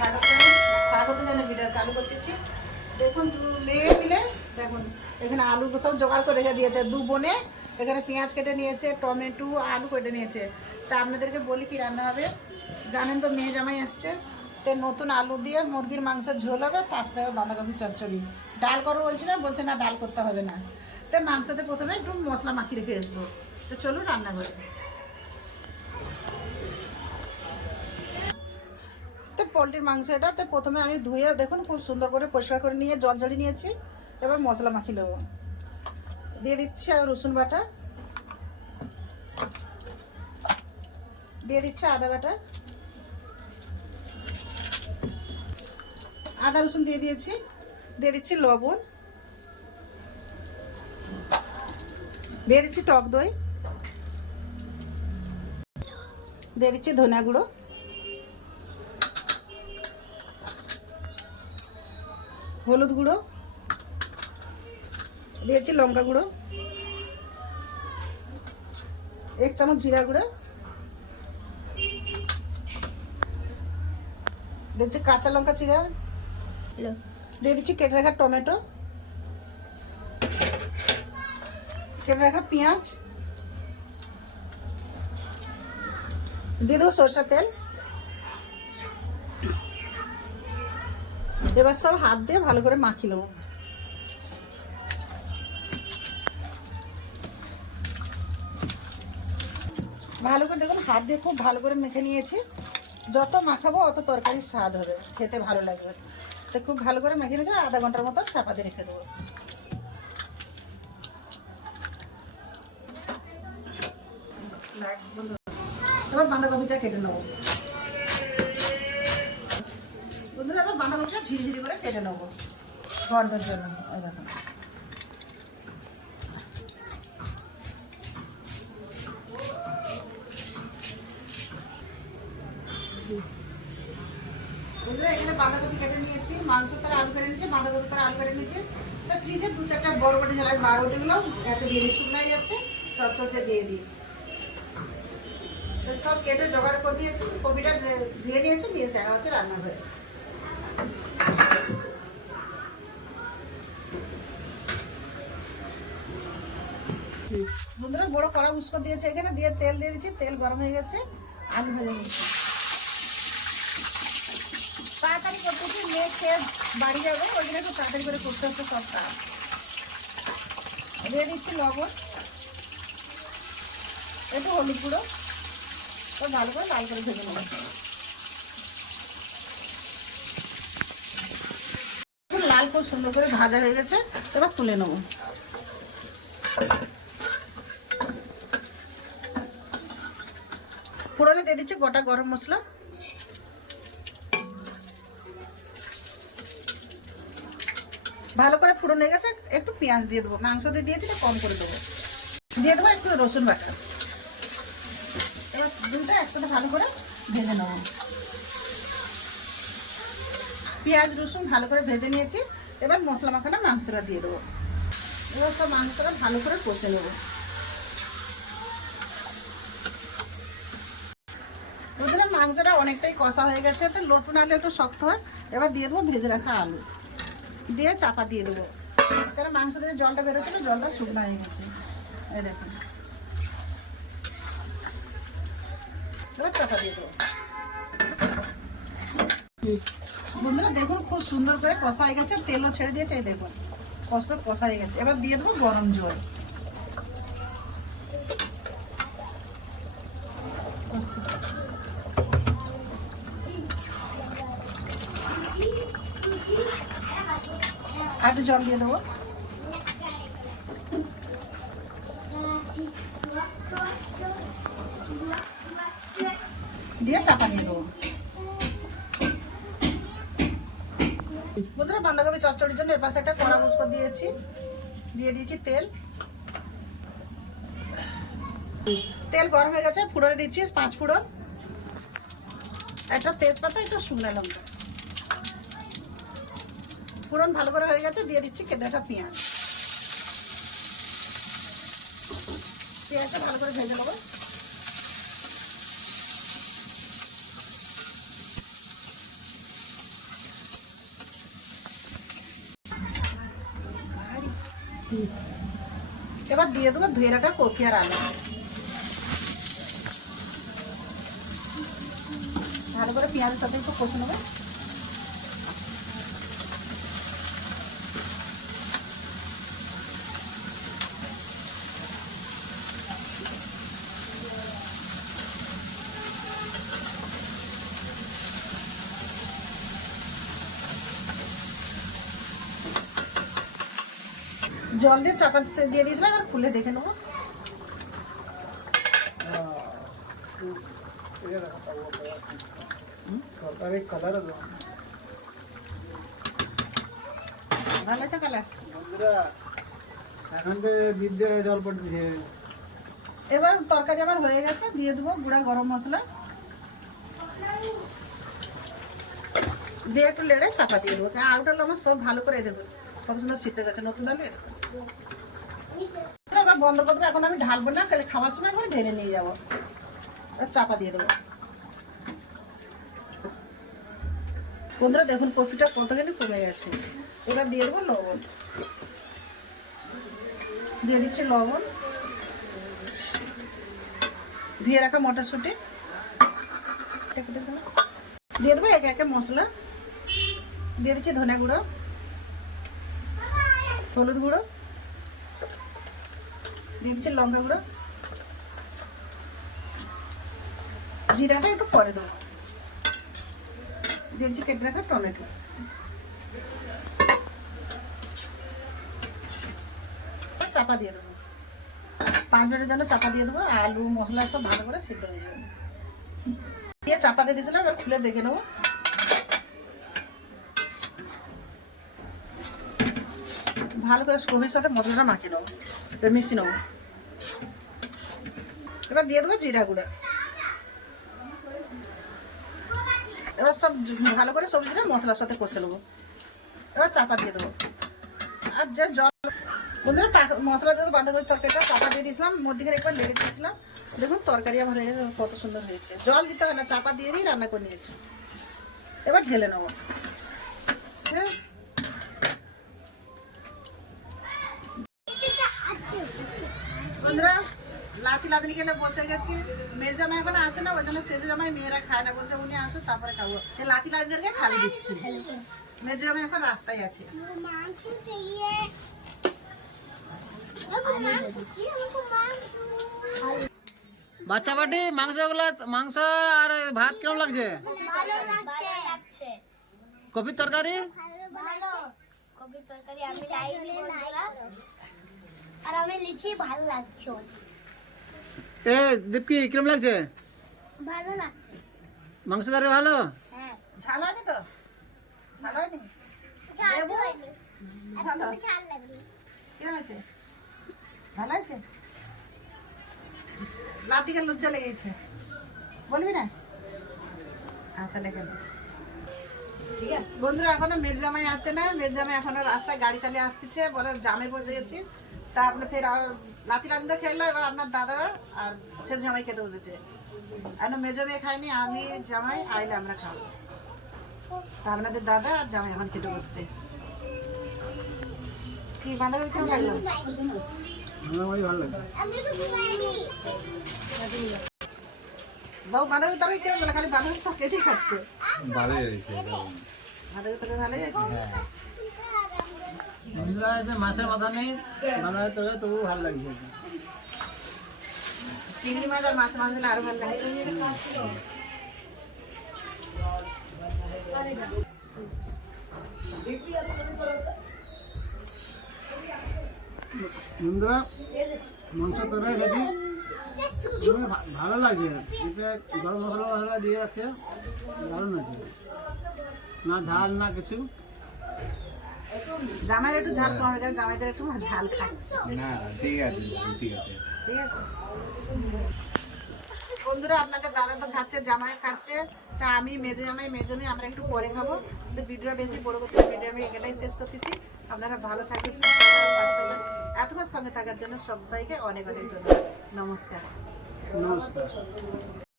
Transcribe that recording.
স্বাগত। স্বাগত চালু করতেছি। দেখুন মেয়ে মিলে, দেখুন, এখানে আলু সব জোগাড় করে রেখে দিয়েছে। দু বোনে, এখানে পেঁয়াজ কেটে নিয়েছে, টমেটো, আলু কেটে নিয়েছে। তা আপনাদেরকে বলি কি রান্না হবে? জানেন তো, মেয়ে জামাই আসছে। তো নতুন আলু দিয়ে মুরগির মাংসের ঝোল হবে, তার সাথে বাঁধাকপি চচ্চড়ি। ডাল করো বলছি না, বলছে না, ডাল করতে হবে না। তো মাংসতে প্রথমে একটু মশলা মাখিয়ে রেখে আসব। তো চলুন রান্না করে। পোলট্রির মাংস এটা, তো প্রথমে আমি ধুয়ে, দেখুন খুব সুন্দর করে পরিষ্কার করে নিয়ে জল ঝরিয়ে নিয়েছি। এবার মশলা মাখিয়ে নেব। দিয়ে দিচ্ছি রসুন বাটা। দিয়ে দিচ্ছি আদা বাটা। আদা রসুন দিয়ে দিয়েছি। দিয়ে দিচ্ছি লবণ। দিয়ে দিচ্ছি টক দই। দিয়ে দিচ্ছি ধনিয়া গুঁড়ো। হলুদ গুঁড়ো দিয়েছি লঙ্কা গুঁড়ো এক চামচ জিরা গুঁড়ো দিচ্ছি কাঁচা লঙ্কা চিরা দিয়ে দিচ্ছি কেটে রাখা টমেটো কেটে রাখা পেঁয়াজ দিয়ে দেবো সরষের তেল। এবার সব হাত দিয়ে ভালো করে মাখিয়ে নেব। ভালো করে দেখুন, হাত দিয়ে খুব ভালো করে মেখে নিয়েছি। যত মাখাবো অত তরকারির স্বাদ হবে, খেতে ভালো লাগবে। তো খুব ভালো করে মেখে নিয়েছি আধা ঘণ্টার মতো চাপা দিয়ে রেখে দেবো। এবার বাঁধাকপিটা কেটে নেব। ঝিরিঝিরি করে কেটে নেব। ঘণ্টার জন্য ওই এখানে বাঁধাকপি কেটে নিয়েছি, মাংস তার আলু কেটে নিয়েছি, বাঁধাকপি তার আলু কেটে নিয়েছি। তা ফ্রিজে দু চারটা বড় বড় ঝালাই একটা দিয়ে দিই শুকনাই যাচ্ছে, চচ্চড়টা দিয়ে দিই। সব কেটে জোগাড় করে দিয়েছি, কপিটা ধুয়ে নিয়েছি, নিয়ে দেখা হচ্ছে রান্নাঘরে বন্ধুরা বড় কড়া উস্কো দিয়েছে এখানে, দিয়ে তেল দিয়ে দিচ্ছি, তেল গরম হয়ে গেছে, আলু ভেজে নিচ্ছি। তাড়াতাড়ি করতেছি মেয়ে খেয়ে বাড়ি যাবে, ওই জন্য একটু তাড়াতাড়ি করে করতে হচ্ছে সব দিয়ে দিচ্ছি লবণ, একটু হলুদ গুঁড়ো তো ভালো করে লাল করে ভেজে নেব। লাল খুব সুন্দর করে ভাজা হয়ে গেছে, এবার তুলে নেব। ফোড়নে দিয়ে দিচ্ছি গোটা গরম মশলা। ভালো করে ফোড়ন হয়ে গেছে, একটু পেঁয়াজ দিয়ে দেবো। মাংস দিয়ে দিয়েছি কম করে দেবো। দিয়ে দেবো একটু রসুন বাটা। এবার দুটো একসাথে ভালো করে ভেজে নেব। পেঁয়াজ, রসুন ভালো করে ভেজে নিয়েছি। এবার মশলা মাখানা মাংসটা দিয়ে দেবো। এবার সব মাংসটা ভালো করে কষে নেব। মাংসটা অনেকটাই কষা হয়ে গেছে তো নতুন আলু একটু শক্ত হয়। এবার দিয়ে দেবো ভেজে রাখা আলু। দিয়ে চাপা দিয়ে দেবো। কারণ মাংস দিয়ে জলটা বেরোচ্ছিল, জলটা শুকনো হয়ে গেছে। এই দেখুন। চাপা দিয়ে দেবো। বন্ধুরা, দেখুন খুব সুন্দর করে কষা হয়ে গেছে, তেলও ছেড়ে দিয়েছে, এই দেখুন, কষ্ট কষা হয়ে গেছে। এবার দিয়ে দেবো গরম জল আর একটু জল দিয়ে দেবো। দিয়ে চাপা নিয়ে দেবো। বন্ধুরা, বাঁধাকপি চচ্চড়ির জন্য এপাশে একটা কড়া উস্কো দিয়েছি। দিয়ে দিয়েছি তেল। তেল গরম হয়ে গেছে, ফুড়নে দিচ্ছি পাঁচ ফুড়ন। একটা তেজপাতা, একটা শুকনো লঙ্কা। ফোড়ন ভালো করে হয়ে গেছে, দিয়ে দিচ্ছি কেটে রাখা পেঁয়াজ। পেঁয়াজটা ভালো করে ভেজে নেব। এবার দিয়ে দেবো ধুয়ে রাখা কফি আর আলু। ভালো করে পেঁয়াজের সাথে একটু কষে নেবে। জল দিয়ে চাপা দিয়ে দিয়েছিলাম আর খুলে দেখে নেব। ভালো আছে কালার এখন তো দ্বীপ দিয়ে জল পড়তেছে। এবার তরকারি আমার হয়ে গেছে দিয়ে দেবো গুঁড়া গরম মশলা। দিয়ে একটু লেড়ে চাপা দিয়ে দেবো। কারণ আলুটা আমার সব ভালো করে দেবো কত সুন্দর সিদ্ধ গেছে নতুন আলু। এবার বন্ধ করে এখন আমি ঢালবো না তাহলে খাওয়ার সময় একবার ঢেলে নিয়ে যাব। চাপা দিয়ে দেবো। বন্ধুরা, দেখুন কপিটা কতখানি কমে গেছে। এবার দিয়ে দেবো লবণ। দিয়ে দিচ্ছি লবণ। ধুয়ে রাখা মটরশুঁটি। দিয়ে দেবো একে একে মশলা। দিয়ে দিচ্ছি ধনে গুঁড়ো, হলুদ গুঁড়ো। দিয়ে দিচ্ছি লঙ্কা গুঁড়ো। জিরাটা একটু পরে দেবো। দিয়ে দিচ্ছি কেটে রাখা টমেটো। চাপা দিয়ে দেবো। পাঁচ মিনিটের জন্য চাপা দিয়ে দেবো। আলু, মশলা সব ভালো করে সিদ্ধ হয়ে যাবে। দিয়ে চাপা দিয়ে দিয়েছিলাম, এবার খুলে দেখে নেব। ভালো করে কবির সাথে মশলাটা মাখিয়ে নেব। মিশিয়ে নেব। এবার দিয়ে দেবো জিরা গুঁড়া। এবার সব ভালো করে সবজিটা মশলার সাথে কষে নেব। এবার চাপা দিয়ে দেবো। আর যে জল বন্ধুরা মশলা দিয়ে বাঁধাকপি তরকারিটা চাপা দিয়ে দিয়েছিলাম, মধ্যিখানে একবার লেগে দিয়েছিলাম। দেখুন তরকারি আমার হয়ে কত সুন্দর হয়েছে। জল দিতে হয় না, চাপা দিয়ে দিয়ে রান্না করে নিয়েছি। এবার ঢেলে নেব। হ্যাঁ বন্ধুরা লাদনি খেলে বসে গেছি। মেয়ে জামাই এখন আসে না ওই জন্য সেজে জামাই মেয়েরা খায় না। বলছে উনি আসো তারপরে খাব। লাতি লাদনিদেরকে খালি দিচ্ছি। মেয়ে জামাই এখন রাস্তায় আছে। বাচ্চা বাটি মাংসগুলো মাংস আর ভাত কেমন লাগছে? কপির তরকারি? কপির তরকারি আর আমি লিচি ভালো লাগছে এ দীপকি কিরম লাগছে? ভালো লাগছে। মাংস তরকারি ভালো? হ্যাঁ। ঝাল হয়নি তো? ঝাল হয়নি? ঝাল হয়নি। ভালো ঝাল লাগবে কেমন আছে ভালো আছে লাতিকে লজ্জা লেগেছে। বলবি না? আচ্ছা দে। বন্ধুরা এখনও জামাই আসে না। মেজ জামাই এখনও রাস্তায় গাড়ি চালিয়ে আসতেছে। বলে জামে পড়ে গেছি। তা আপনি ফের আবার লাতি রান্দা খেলো এবার আপনার দাদা আর সে জামাই খেতে বসেছে। এখন মেজ মেয়ে খায়নি আমি জামাই আইলে আমরা খাব। তা আপনাদের দাদা আর জামাই এখন খেতে বসছে। কি বাঁধাকপি কেমন লাগল? বাবু বাঁধাকপি তরকারি কেমন লাগল? খালি বাঁধাকপি তো কেটেই খাচ্ছে। ভালোই হয়েছে বাঁধাকপি তরকারি ভালোই আছে বন্ধুরা এতে মাছের মাথা নেই বাঁধার তরকারি তবু ভালো লাগছে চিংড়ি মাছ আর মাছ মাছ আরও ভালো লাগে বন্ধুরা মাংস তরকারি খেয়েছি ভালো লাগছে। এতে গরম মশলা মশলা দিয়ে রাখছে। দারুণ আছে না ঝাল না কিছু। জামাইয়ের একটু ঝাল কমে গেছে জামাইদের একটু ঝাল খায়। না ঠিক আছে ঠিক আছে। ঠিক আছে? বন্ধুরা আপনাদের দাদা তো খাচ্ছে জামাই খাচ্ছে। তা আমি মেজো জামাই মেজো মেয়ে আমরা একটু পরে খাব। তো ভিডিও বেশি বড় করতে ভিডিও আমি এখানেই শেষ করতেছি। আপনারা ভালো থাকবেন। এতক্ষণ সঙ্গে থাকার জন্য সবাইকে অনেক অনেক ধন্যবাদ। নমস্কার। নমস্কার।